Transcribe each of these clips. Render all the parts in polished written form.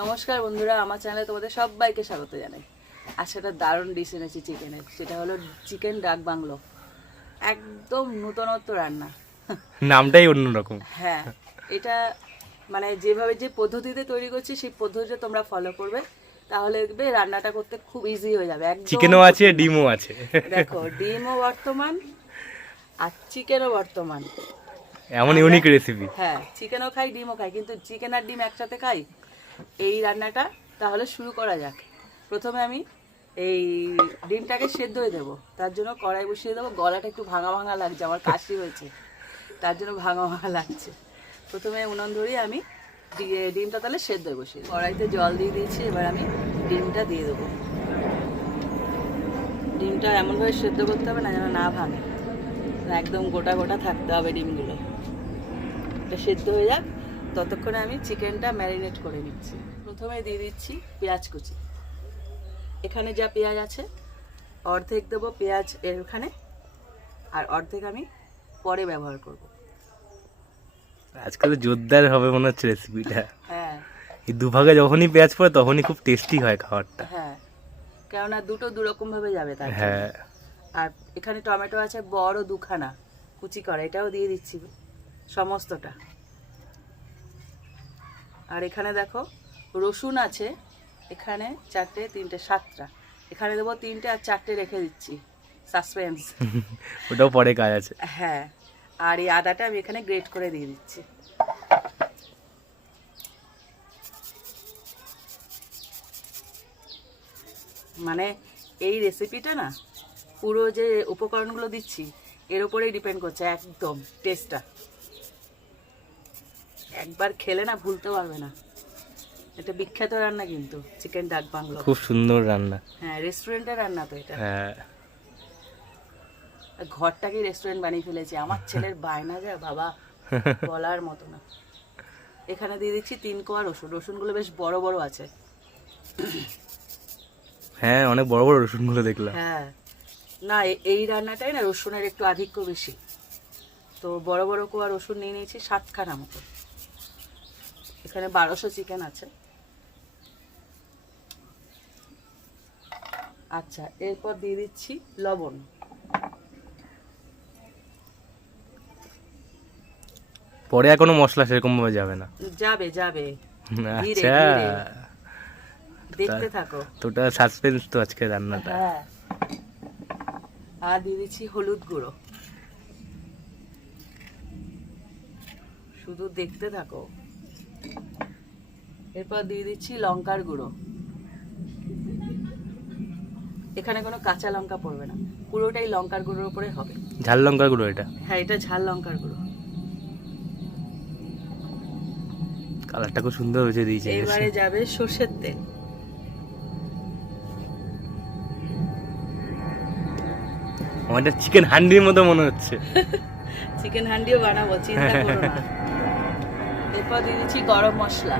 নমস্কার বন্ধুরা, আমার চ্যানেলে তোমাদের সবাইকে স্বাগত জানাই। আর সেটা দারুণ ডিশ এনেছি চিকেনের, সেটা হলো চিকেন ডাক বাংলো। একদম নূতনত্ব রান্না, নামটাই অন্যরকম। হ্যাঁ। এটা মানে যেভাবে যে পদ্ধতিতে তৈরি করছি সেই পদ্ধতিতে তোমরা ফলো করবে, তাহলে দেখবে রান্নাটা করতে খুব ইজি হয়ে যাবে। একদম চিকেনও আছে, ডিমও আছে। দেখো, ডিমও বর্তমান আর চিকেনও বর্তমান। এমন ইউনিক রেসিপি। হ্যাঁ, চিকেনও খাই, ডিমও খাই, কিন্তু চিকেন আর ডিম একসাথে খাই এই রান্নাটা। তাহলে শুরু করা যাক। প্রথমে আমি এই ডিমটাকে সেদ্ধ হয়ে দেবো, তার জন্য কড়াই বসিয়ে দেবো। গলাটা একটু ভাঙা ভাঙা লাগছে, আমার কাশি হয়েছে, তার জন্য ভাঙা ভাঙা লাগছে। প্রথমে উনুন ধরিয়ে আমি ডিমটা তাহলে সেদ্ধ হয়ে বসিয়ে কড়াইতে জল দিয়ে দিয়েছি। এবার আমি ডিমটা দিয়ে দেবো। ডিমটা এমনভাবে সেদ্ধ করতে হবে না যেন না ভাঙে, একদম গোটা গোটা থাকতে হবে ডিমগুলো। এটা সেদ্ধ হয়ে যাক, ততক্ষণে আমি চিকেনটা ম্যারিনেট করে নিচ্ছি। প্রথমে দিয়ে দিচ্ছি পেঁয়াজ কুচি। এখানে যা পেঁয়াজ আছে অর্ধেক দেবো পেঁয়াজ এখানে, আর অর্ধেক আমি পরে ব্যবহার করব। আজকে তো জোরদার হবে মনে হচ্ছে রেসিপিটা। হ্যাঁ এই দুভাগে যখনই পেঁয়াজ পড়ে তখনই খুব টেস্টি হয় খাবারটা। হ্যাঁ, কেননা দুটো দুরকম ভাবে যাবে তার জন্য। হ্যাঁ, আর এখানে টমেটো আছে বড় দুখানা কুচি করা, এটাও দিয়ে দিচ্ছি সমস্তটা। আর এখানে দেখো রসুন আছে, এখানে 4টে 3টে 7টা, এখানে দেবো 3টে আর 4টে রেখে দিচ্ছি, সাসপেন্স। ওটাও পরে কাজ আছে। হ্যাঁ, আর এই আদাটা আমি এখানে গ্রেট করে দিয়ে দিচ্ছি। মানে এই রেসিপিটা না, পুরো যে উপকরণগুলো দিচ্ছি এর উপরেই ডিপেন্ড করছে একদম টেস্টটা। একবার খেলে না ভুলতে পারবে না। এটা বিখ্যাত রান্না কিন্তু, চিকেন ডাক বাংলো। খুব সুন্দর রান্না। হ্যাঁ, রেস্টুরেন্টের রান্না তো এটা। হ্যাঁ, ঘরটাকে রেস্টুরেন্ট বানিয়ে ফেলেছে আমার ছেলের বায়না, যা বাবা বলার মতো না। এখানে দিয়ে দিচ্ছি 3 কোয়া রসুন। রসুনগুলো বেশ বড় বড় আছে। হ্যাঁ, অনেক বড় বড় রসুনগুলো দেখলাম। হ্যাঁ, না এই রান্নাটাই না রসুনের একটু আধিক্য বেশি, তো বড় বড় কোয়া রসুন নিয়ে নিয়েছি 7খানা মতো। এখানে 1200 চিকেন আছে। আচ্ছা, এরপর দিয়ে দিচ্ছি লবণ। পরে আর কোনো মশলা সেরকম ভাবে যাবে না। যাবে যাবে, ধীরে আচ্ছা, ধীরে দেখতে থাকো। তোটা সাসপেন্স তো আজকে রান্নাটা। হ্যাঁ, আর দিয়ে দিচ্ছি হলুদ গুঁড়ো। শুধু দেখতে থাকো। এরপর দিয়ে দিচ্ছি লঙ্কার গুঁড়ো। এখানে কোনো কাঁচা লঙ্কা পড়বে না, পুরোটাই লঙ্কার গুঁড়োর উপরে হবে। ঝাল লঙ্কার গুঁড়ো এটা? হ্যাঁ, এটা ঝাল লঙ্কার গুঁড়ো। কালারটা খুব সুন্দর হয়েছে দিয়েছে। এবারে যাবে সর্ষের তেল। আমাদের চিকেন হান্ডির মতো মনে হচ্ছে। চিকেন হান্ডিও বানাবো, চিন্তা করো না। এরপর দিয়ে দিচ্ছি গরম মশলা।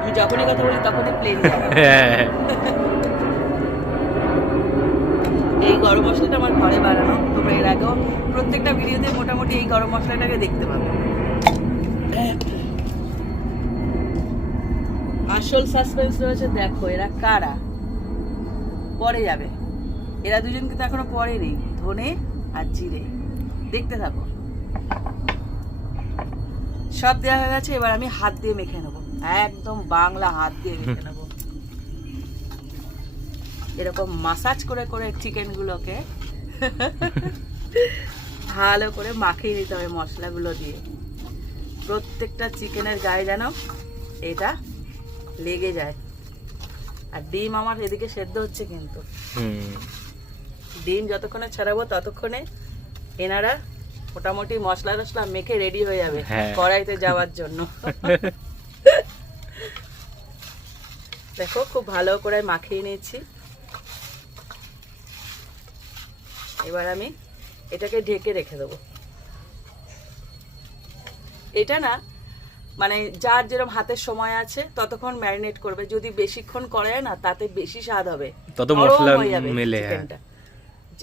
আমি যখনই কথা বলি তখনই প্লেন যাবে। হ্যাঁ, এই গরম মশলাটা আমার ঘরে বানানো, তোমরা এর আগেও প্রত্যেকটা ভিডিওতে মোটামুটি এই গরম মশলাটাকে দেখতে পাবে। আসল সাসপেন্স রয়েছে, দেখো এরা কারা, পরে যাবে। এরা দুজন কিন্তু এখনো পরে নেই, ধনে আর জিরে। দেখতে থাকো। সব দেওয়া হয়ে গেছে, এবার আমি হাত দিয়ে মেখে নেবো, একদম বাংলা হাত দিয়ে মেখে নেবো। এরকম মাসাজ করে করে চিকেন গুলোকে ভালো করে মাখিয়ে নিতে হবে মশলাগুলো দিয়ে। প্রত্যেকটা চিকেনের গায়ে যেন এটা লেগে যায়। আর ডিম আমার এদিকে সেদ্ধ হচ্ছে, কিন্তু ডিম যতক্ষণে ছাড়াবো ততক্ষণে এনারা মোটামুটি মশলা টশলা মেখে রেডি হয়ে যাবে কড়াইতে যাওয়ার জন্য। দেখো, খুব ভালো করে মাখিয়ে নিয়েছি। এবার আমি এটাকে ঢেকে রেখে দেবো। এটা না মানে যার যেরকম হাতের সময় আছে ততক্ষণ ম্যারিনেট করবে। যদি বেশিক্ষণ করে না, তাতে বেশি স্বাদ হবে, তত মশলা মেলে। চিকেনটা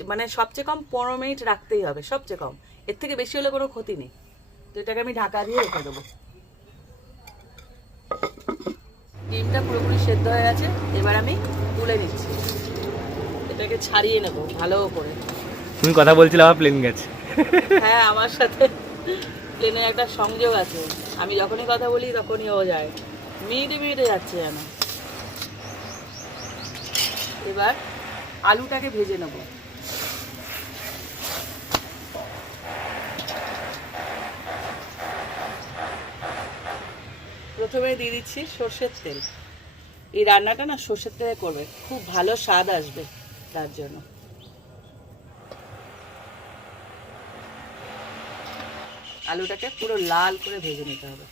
মানে সবচেয়ে কম 15 মিনিট রাখতেই হবে, সবচেয়ে কম। এর থেকে বেশি হলে কোনো ক্ষতি নেই। তো এটাকে আমি ঢাকা দিয়ে রেখে দেবো। ডিমটা পুরোপুরি সেদ্ধ হয়ে গেছে, এবার আমি তুলে নিচ্ছি। এটাকে ছাড়িয়ে নেব ভালো করে। তুমি কথা বলছিলে আমার প্লেন গেছে। হ্যাঁ, আমার সাথে প্লেনের একটা সংযোগ আছে, আমি যখনই কথা বলি তখনই ও যায়, মিনিটে মিনিটে যাচ্ছে যেন। এবার আলুটাকে ভেজে নেব। প্রথমে দিয়ে দিচ্ছি সর্ষের তেল। এই রান্নাটা না সর্ষের তেলে করবে, খুব ভালো স্বাদ আসবে তার জন্য। আলুটাকে পুরো লাল করে ভেজে নিতে হবে।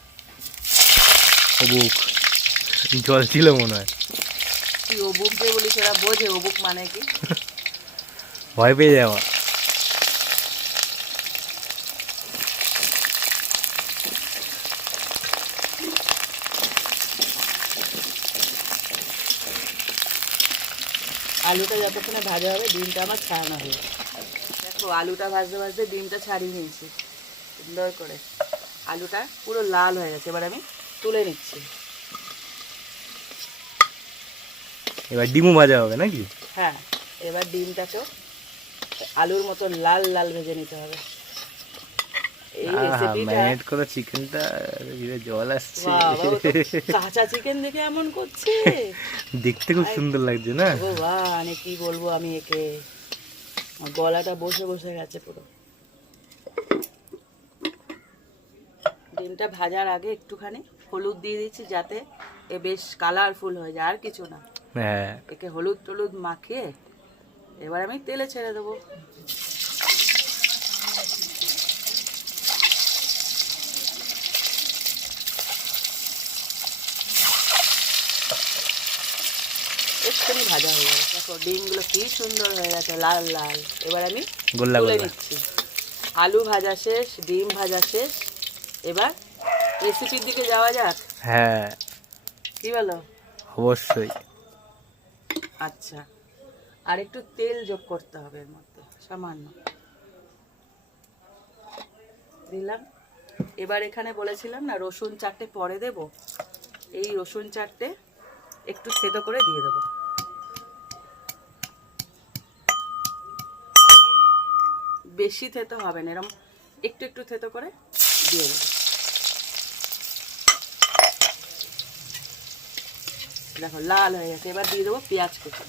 অবুক জল ছিল মনে হয়। তুই অবুক যে বলিস, ওরা বোঝে অবুক মানে কি। ভয় পেয়ে যাওয়া। আলুটা যতক্ষণে ভাজা হবে ডিমটা আমার ছাড়ানো হবে। দেখো আলুটা ভাজতে ভাজতে ডিমটা ছাড়িয়ে নিয়েছি সুন্দর করে। আলুটা পুরো লাল হয়ে গেছে, এবার আমি তুলে নিচ্ছি। এবার ডিমও ভাজা হবে নাকি? হ্যাঁ, এবার ডিমটাকেও আলুর মতো লাল লাল ভেজে নিতে হবে। এই রেসিপিটা ম্যারিনেট করা চিকেনটা জিভে জল আসছে। বাবা, ও তো কাঁচা চিকেন দেখে এমন করছে। দেখতে খুব সুন্দর লাগছে না? ভগবান, কি বলবো আমি একে, আমার গলাটা বসে বসে গেছে পুরো। ডিমটা ভাজার আগে একটুখানি হলুদ দিয়ে দিচ্ছি যাতে এ বেশ কালারফুল হয়ে যায়, আর কিছু না। হ্যাঁ, একে হলুদ টলুদ মাখিয়ে এবার আমি তেলে ছেড়ে দেবো। এক্ষুনি ভাজা হয়ে যাবে। দেখো ডিমগুলো কি সুন্দর হয়ে গেছে, লাল লাল। এবার আমি গোল্লা তুলে গোল্লা। নিচ্ছি। আলু ভাজা শেষ, ডিম ভাজা শেষ, এবার রেসিপির দিকে যাওয়া যাক। হ্যাঁ, কি বলো? অবশ্যই। আচ্ছা, আর একটু তেল যোগ করতে হবে এর মধ্যে, সামান্য দিলাম। এবার এখানে বলেছিলাম না রসুন 4টে পরে দেব, এই রসুন 4টে একটু থেতো করে দিয়ে দেবো। বেশি থেতো হবে না, এরকম একটু একটু থেতো করে দিয়ে দেবো। দেখো লাল হয়ে গেছে, এবার দিয়ে দেবো পেঁয়াজ কুচি।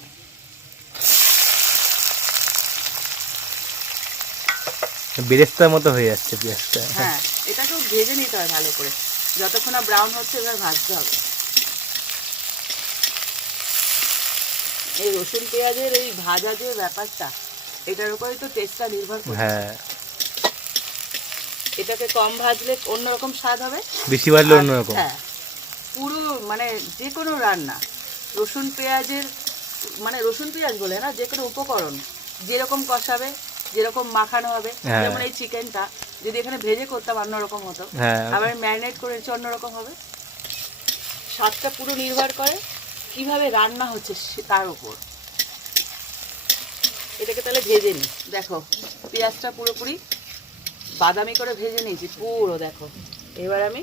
বেরেস্তার মতো হয়ে যাচ্ছে পেঁয়াজটা। হ্যাঁ, এটাকেও ভেজে নিতে হয় ভালো করে, যতক্ষণ না ব্রাউন হচ্ছে এবার ভাজতে হবে। এই রসুন পেঁয়াজের এই ভাজা যে ব্যাপারটা, এটার উপরে তো টেস্টটা নির্ভর করে। হ্যাঁ, এটাকে কম ভাজলে অন্যরকম স্বাদ হবে, বেশি ভাজলে অন্যরকম। হ্যাঁ, পুরো মানে যে কোনো রান্না রসুন পেঁয়াজের, মানে রসুন পেঁয়াজ বলে না, যে কোনো উপকরণ যেরকম কষাবে, যেরকম মাখানো হবে। হ্যাঁ। যেমন এই চিকেনটা যদি এখানে ভেজে করতাম অন্যরকম হতো, হ্যাঁ, আবার ম্যারিনেট করেছি অন্যরকম হবে। স্বাদটা পুরো নির্ভর করে কিভাবে রান্না হচ্ছে তার উপর। এটাকে তাহলে ভেজে নিই। দেখো পেঁয়াজটা পুরোপুরি বাদামি করে ভেজে নিয়েছি পুরো, দেখো। এবার আমি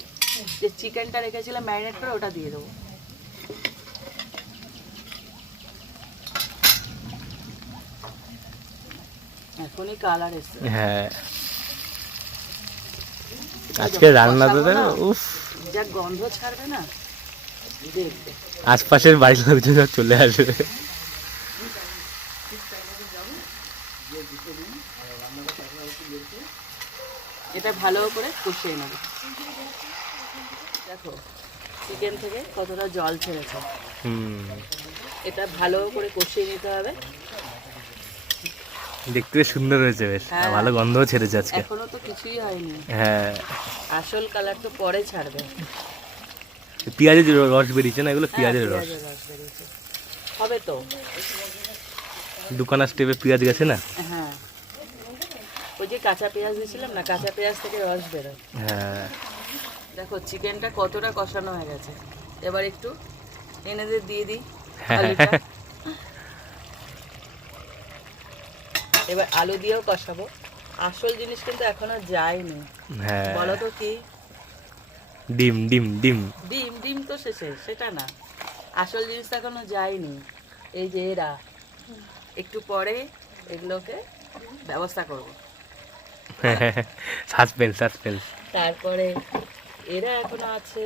যে চিকেনটা রেখেছিলাম ম্যারিনেট করে ওটা দিয়ে দেবো। এখনই কালার এসছে। হ্যাঁ, আজকে রান্নাটা উফ, যা গন্ধ ছাড়বে না দেখবে। আশপাশের বাড়ির লোকজন সব চলে আসবে। এটা ভালো করে কষিয়ে নেবে। দেখো চিকেন থেকে কতটা জল ছেড়েছে। এটা ভালো করে কষিয়ে নিতে হবে। দেখতে বেশ সুন্দর হয়েছে, বেশ হ্যাঁ। ভালো গন্ধও ছেড়েছে আজকে। এখনো তো কিছুই হয়নি, হ্যাঁ, আসল কালার তো পরে ছাড়বে। পেঁয়াজের রস বেরিয়েছে না, এগুলো হ্যাঁ, পেঁয়াজের রস। পেঁয়াজের রস বেরিয়েছে। হবে তো। দোকানের স্টেপে পেঁয়াজ গেছে না। হ্যাঁ, ওই যে কাঁচা পেঁয়াজ দিয়েছিলাম না, কাঁচা পেঁয়াজ থেকে রস বেরোয়। হ্যাঁ, দেখো চিকেনটা কতটা কষানো হয়ে গেছে। এবার একটু এনেদের দিয়ে দিই হ্যাঁ। আলুটা। এবার আলু দিয়েও কষাবো। আসল জিনিস কিন্তু এখনো যায়নি। হ্যাঁ, বলো তো কি? ডিম ডিম ডিম। ডিম ডিম তো শেষে, সেটা না, আসল জিনিসটা এখনো যায়নি। এই যে এরা, একটু পরে এগুলোকে ব্যবস্থা করব। Suspense suspense. তারপরে এরা এখনো আছে,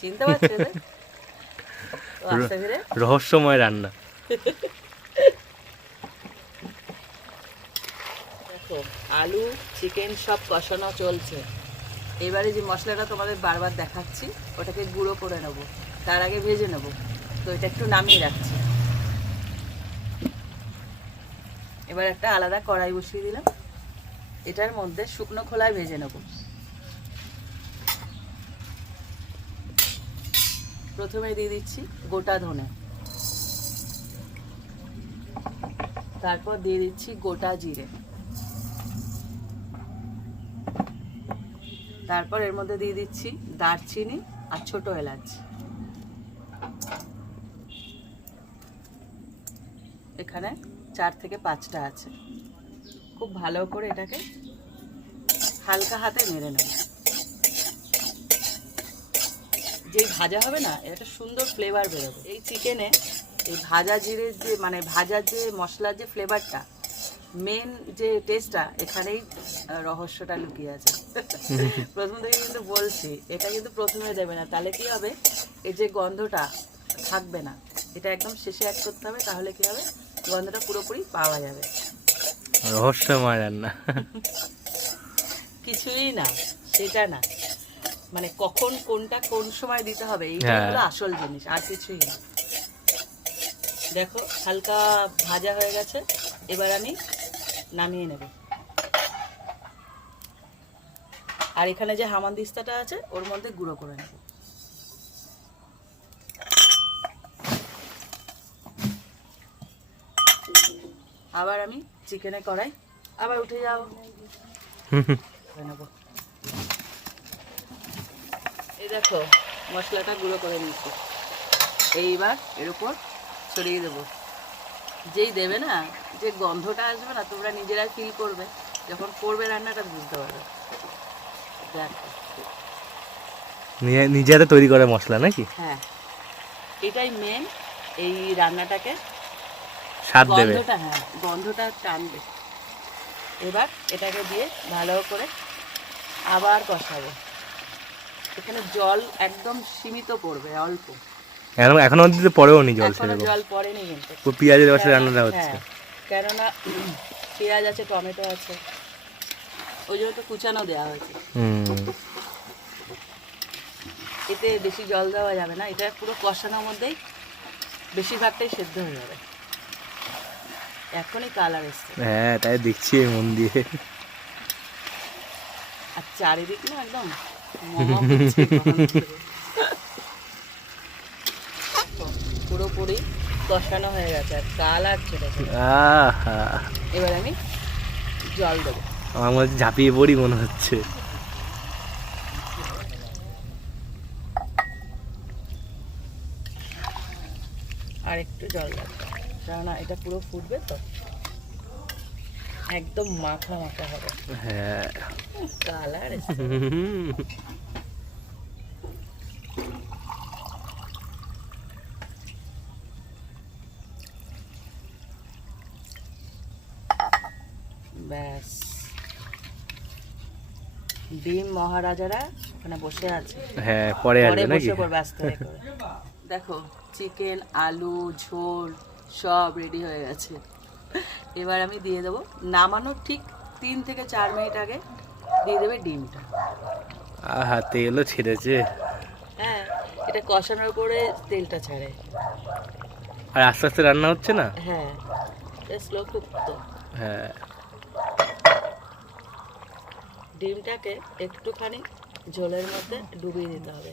চিনতে পারছে না? তো আস্তে ধীরে রহস্যময় রান্না। দেখো আলু চিকেন সব কষানো চলছে। এবারে যে মশলাটা তোমাদের বারবার দেখাচ্ছি ওটাকে গুঁড়ো করে নেব, তার আগে ভেজে নেব। তো এটা একটু নামিয়ে রাখছি। এবার একটা আলাদা কড়াই বসিয়ে দিলাম, এটার মধ্যে শুকনো খোলায় ভেজে নেব। প্রথমে দিয়ে দিচ্ছি গোটা ধনে, তারপর দিয়ে দিচ্ছি গোটা জিরে, তারপর এর মধ্যে দিয়ে দিচ্ছি দারচিনি আর ছোট এলাচ। এখানে 4 থেকে 5টা আছে। খুব ভালো করে এটাকে হালকা হাতে নেড়ে নেব। যেই ভাজা হবে না, এটা সুন্দর ফ্লেভার বেরোবে এই চিকেনে। এই ভাজা জিরের যে মানে ভাজার যে মশলার যে ফ্লেভারটা, মেন যে টেস্টটা, এখানেই রহস্যটা লুকিয়ে আছে। প্রথম থেকে কিন্তু বলছি, এটা কিন্তু প্রথমে দেবে না, তাহলে কি হবে, এই যে গন্ধটা থাকবে না। এটা একদম শেষে অ্যাড করতে হবে, তাহলে কি হবে, গন্ধটা পুরোপুরি পাওয়া যাবে। রহস্যময় রান্না। কিছুই না, সেটা না, মানে কখন কোনটা কোন সময় দিতে হবে, এইটা হলো আসল জিনিস, আর কিছুই না। দেখো হালকা ভাজা হয়ে গেছে, এবার আমি নামিয়ে নেব। আর এখানে যে হামানদিস্তাটা আছে ওর মধ্যে গুঁড়ো করে নেব। আবার আমি চিকেনে কড়াই, আবার উঠে যাও নেব। এই দেখো মশলাটা গুঁড়ো করে নিচ্ছি, এইবার এর উপর ছড়িয়ে দেবো। যেই দেবে না, যে গন্ধটা আসবে না, তোমরা নিজেরাই ফিল করবে, যখন করবে রান্নাটা বুঝতে পারবে। দেখো নিজে হাতে তৈরি করা মশলা নাকি? হ্যাঁ, এটাই মেন, এই রান্নাটাকে স্বাদ দেবে, গন্ধটা, হ্যাঁ গন্ধটা টানবে। এবার এটাকে দিয়ে ভালো করে আবার কষাবো। এখানে জল একদম সীমিত পড়বে, অল্প। এখন অব্দি তো পরেও নি জল, এখনো সেরকম জল পড়েনি কিন্তু। পেঁয়াজের রসে রান্নাটা হচ্ছে। হ্যাঁ, কেননা পেঁয়াজ আছে, টমেটো আছে, ওই জন্য তো কুচানো দেওয়া হয়েছে। এতে বেশি জল দেওয়া যাবে না, এটা পুরো কষানোর মধ্যেই বেশিরভাগটাই সেদ্ধ হয়ে যাবে। এখনই কালার এসছে। হ্যাঁ, তাই দেখছি মন দিয়ে। আর চারিদিক না একদম মোমো ফুটছে গরম করে। পুরোপুরি কষানো হয়ে গেছে, আর কালার ছেড়ে গেছে। আহা, এবার আমি জল দেবো। আমার মনে হচ্ছে ঝাঁপিয়ে পড়ি মনে হচ্ছে। আর একটু জল লাগবে, কেননা এটা পুরো ফুটবে তো, একদম মাখা মাখা হবে। হ্যাঁ, কালার এসছে। ব্যাস, ডিম মহারাজারা ওখানে বসে আছে। হ্যাঁ, পরে আসবে নাকি? বসে পড়বে আস্তে করে। দেখো চিকেন আলু ঝোল সব রেডি হয়ে গেছে। এবার আমি দিয়ে দেবো, নামানোর ঠিক 3 থেকে 4 মিনিট আগে দিয়ে দেবে ডিমটা। আহা, তেলও ছেড়েছে। হ্যাঁ, এটা কষানোর পরে তেলটা ছাড়ে। আর আস্তে আস্তে রান্না হচ্ছে না? হ্যাঁ, স্লো কুক তো। হ্যাঁ, ডিমটাকে একটুখানি ঝোলের মধ্যে ডুবিয়ে দিতে হবে,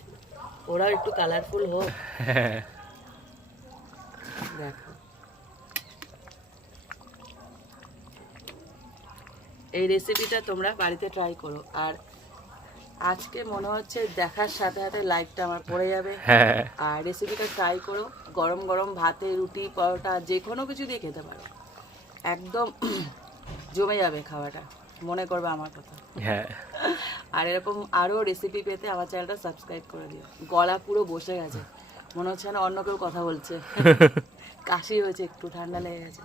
ওরা একটু কালারফুল হোক। হ্যাঁ। দেখো এই রেসিপিটা তোমরা বাড়িতে ট্রাই করো। আর আজকে মনে হচ্ছে দেখার সাথে সাথে লাইকটা আমার পড়ে যাবে। হ্যাঁ, আর রেসিপিটা ট্রাই করো, গরম গরম ভাতে রুটি পরোটা যে কোনো কিছু দিয়ে খেতে পারো, একদম জমে যাবে খাওয়াটা। মনে করবে আমার কথা। হ্যাঁ আর এরকম আরও রেসিপি পেতে আমার চ্যানেলটা সাবস্ক্রাইব করে দিও। গলা পুরো বসে গেছে, মনে হচ্ছে না অন্য কেউ কথা বলছে। কাশি হয়েছে, একটু ঠান্ডা লেগে গেছে।